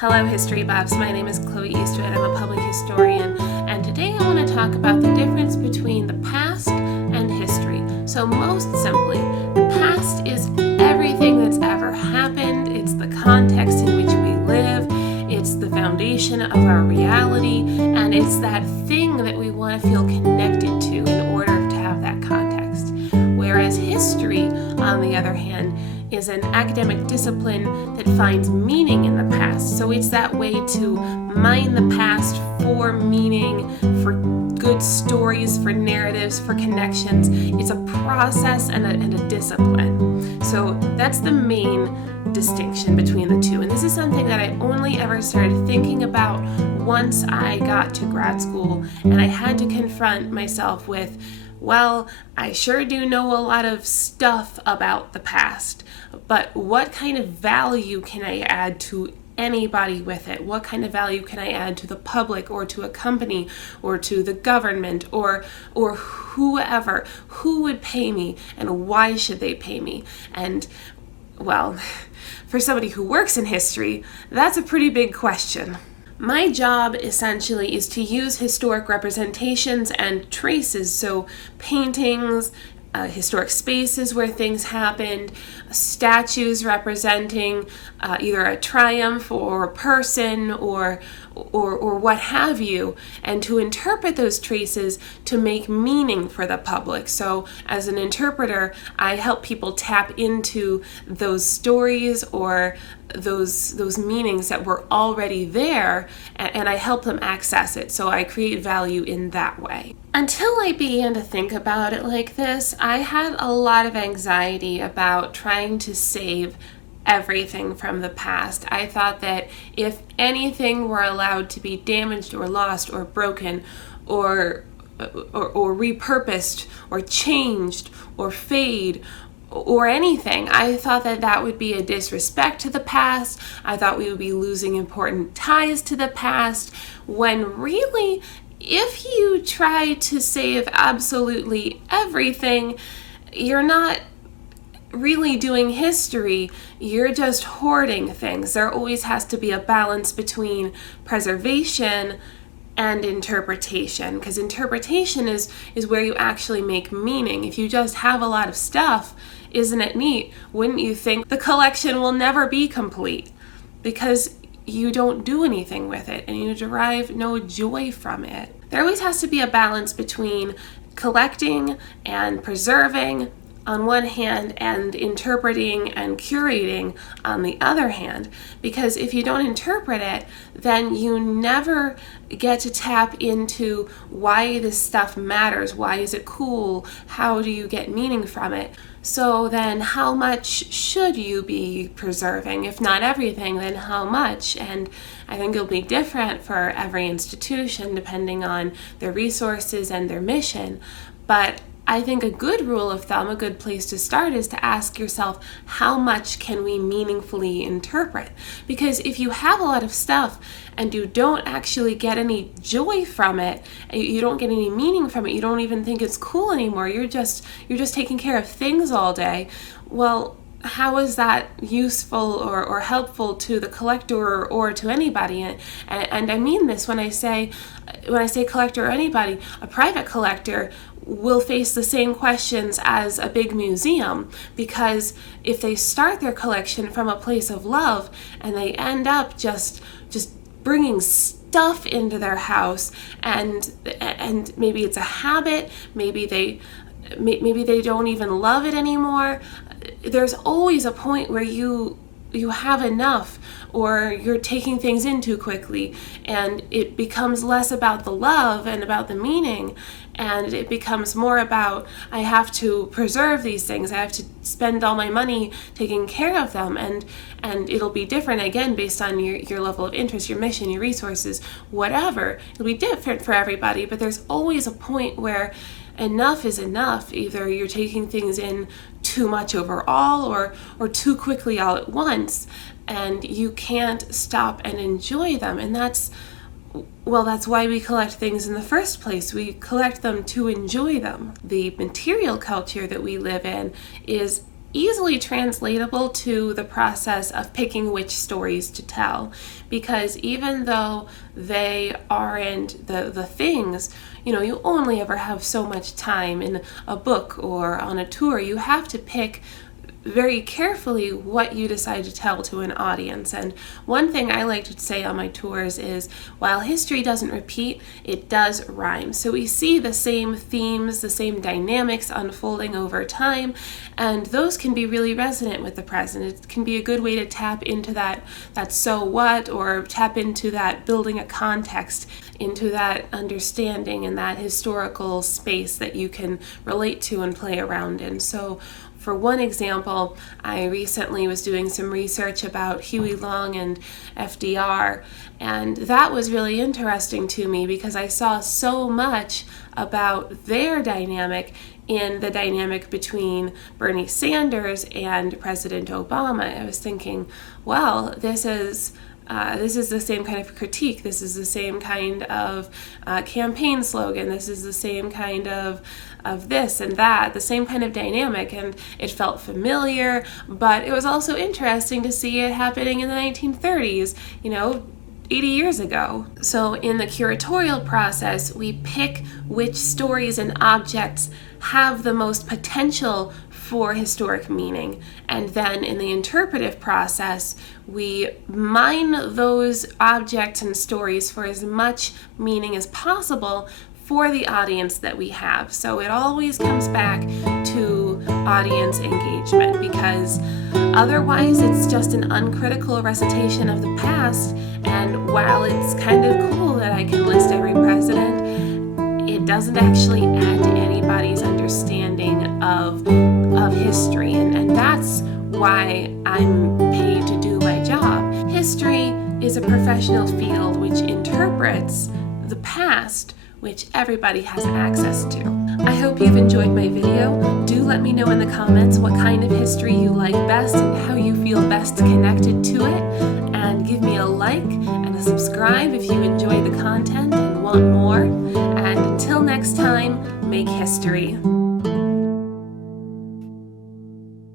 Hello history buffs, my name is Chloe Eastwood, I'm a public historian, and today I want to talk about the difference between the past and history. So most simply, the past is everything that's ever happened, it's the context in which we live, it's the foundation of our reality, and it's that thing that we want to feel connected to in order to have that context. Whereas history, on the other hand, is an academic discipline that finds meaning in the past. So it's that way to mine the past for meaning, for good stories, for narratives, for connections. It's a process and a discipline. So that's the main distinction between the two. And this is something that I only ever started thinking about once I got to grad school and I had to confront myself with, well, I sure do know a lot of stuff about the past, but what kind of value can I add to anybody with it? What kind of value can I add to the public or to a company or to the government or whoever? Who would pay me and why should they pay me? And well, for somebody who works in history, that's a pretty big question. My job essentially is to use historic representations and traces, so paintings, historic spaces where things happened, statues representing either a triumph or a person or what have you, and to interpret those traces to make meaning for the public. So as an interpreter, I help people tap into those stories or those meanings that were already there, and I help them access it. So I create value in that way. Until I began to think about it like this, I had a lot of anxiety about trying to save everything from the past. I thought that if anything were allowed to be damaged or lost or broken or repurposed or changed or fade or anything, I thought that that would be a disrespect to the past. I thought we would be losing important ties to the past, when really, if you try to save absolutely everything, you're not really doing history, you're just hoarding things. There always has to be a balance between preservation and interpretation, because interpretation is where you actually make meaning. If you just have a lot of stuff, isn't it neat? Wouldn't you think the collection will never be complete because you don't do anything with it and you derive no joy from it? There always has to be a balance between collecting and preserving on one hand and interpreting and curating on the other hand, because if you don't interpret it, then you never get to tap into why this stuff matters. Why is it cool? How do you get meaning from it? So then how much should you be preserving? If not everything, then how much? And I think it'll be different for every institution depending on their resources and their mission. But I think a good rule of thumb, a good place to start, is to ask yourself, how much can we meaningfully interpret? Because if you have a lot of stuff and you don't actually get any joy from it, you don't get any meaning from it, you don't even think it's cool anymore, you're just taking care of things all day, well, how is that useful or helpful to the collector or to anybody? And I mean this when I say collector or anybody. A private collector will face the same questions as a big museum, because if they start their collection from a place of love and they end up just bringing stuff into their house, and maybe it's a habit, maybe they don't even love it anymore, there's always a point where you have enough, or you're taking things in too quickly, and it becomes less about the love and about the meaning, and it becomes more about, I have to preserve these things, I have to spend all my money taking care of them, and it'll be different again based on your level of interest, your mission, your resources, whatever. It'll be different for everybody, but there's always a point where enough is enough. Either you're taking things in too much overall or too quickly all at once, and you can't stop and enjoy them. And that's why we collect things in the first place. We collect them to enjoy them. The material culture that we live in is easily translatable to the process of picking which stories to tell, because even though they aren't the things, you only ever have so much time in a book or on a tour. You have to pick very carefully what you decide to tell to an audience. And one thing I like to say on my tours is, while history doesn't repeat, it does rhyme. So we see the same themes, the same dynamics unfolding over time, and those can be really resonant with the present. It can be a good way to tap into that so what, or tap into that building a context, into that understanding and that historical space that you can relate to and play around in. So for one example, I recently was doing some research about Huey Long and FDR, and that was really interesting to me because I saw so much about their dynamic in the dynamic between Bernie Sanders and President Obama. I was thinking, well, this is the same kind of critique. This is the same kind of campaign slogan. This is the same kind of this and that, the same kind of dynamic, and it felt familiar, but it was also interesting to see it happening in the 1930s, 80 years ago. So in the curatorial process, we pick which stories and objects have the most potential for historic meaning. And then in the interpretive process, we mine those objects and stories for as much meaning as possible for the audience that we have. So it always comes back to audience engagement, because otherwise it's just an uncritical recitation of the past. And while it's kind of cool that I can list every president, it doesn't actually add to anybody's understanding of history. And that's why I'm paid to do my job. History is a professional field which interprets the past, which everybody has access to. I hope you've enjoyed my video. Do let me know in the comments what kind of history you like best and how you feel best connected to it. And give me a like and a subscribe if you enjoy the content and want more. And until next time, make history.